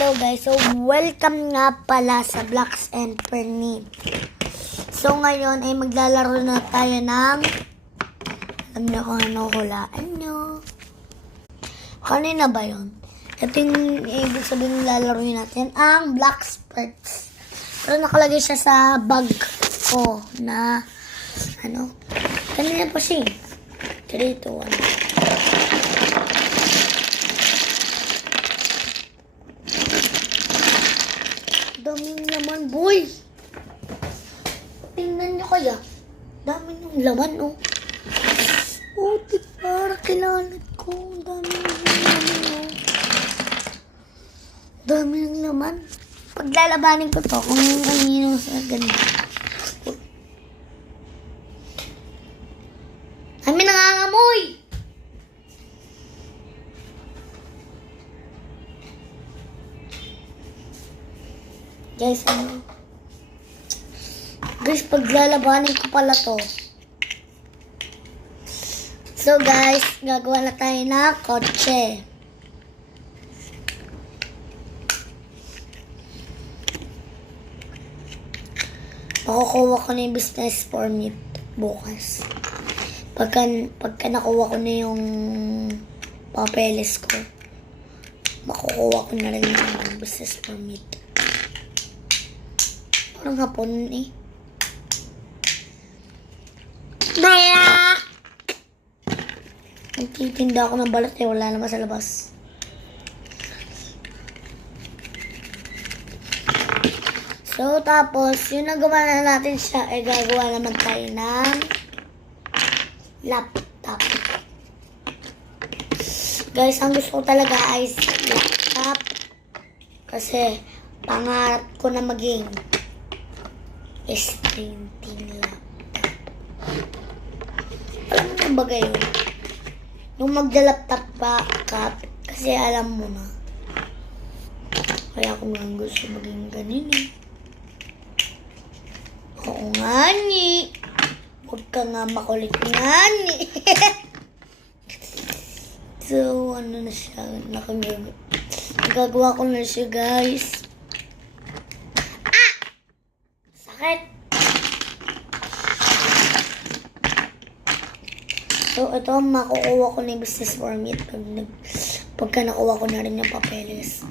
Hello guys, so welcome nga pala sa Blocks and Fernie. So ngayon ay maglalaro na tayo ng, alam niyo kung ano, hulaan nyo. Kanina ba yun? Ito yung ibig sabihin lalaroin natin, ang Blocks Perks. Pero nakalagay siya sa bag ko na, kanina pa siya. 3, 2, 1. Daming laman, boy. Tingnan nyo kaya. Dami ng laman, oh. Oh, para kailangan ko. Dami ng laman, oh. Dami ng laman. Paglalabanin ko to, kung kanino sa ganito. Kami nangangamoy. Guys, paglalabanin ko pala to. So guys, gagawa na tayo ng kotse. Makukuha ko na yung business permit bukas. Pagka nakuha ko na yung papeles ko, makukuha ko na rin yung business permit. Parang hapon eh. Baya! Nagtitinda ako ng balat eh. Wala naman sa labas. So, tapos, yung nagawa na natin siya, eh, gagawa naman tayo ng laptop. Guys, ang gusto ko talaga ay laptop. Kasi, pangarap ko na maging printing laptop. Alam mo na ba kayo? Nung magda-laptop pa, kasi alam mo na. Kaya ako nga gusto maging ganun eh. Oo nga ni. Huwag ka nga makulit nga ni. So, ano na siya? Nagagawa ko na siya, guys. Sakit! So, ito, makukuha ko na yung business permit pagka nakuha ko na rin yung papeles.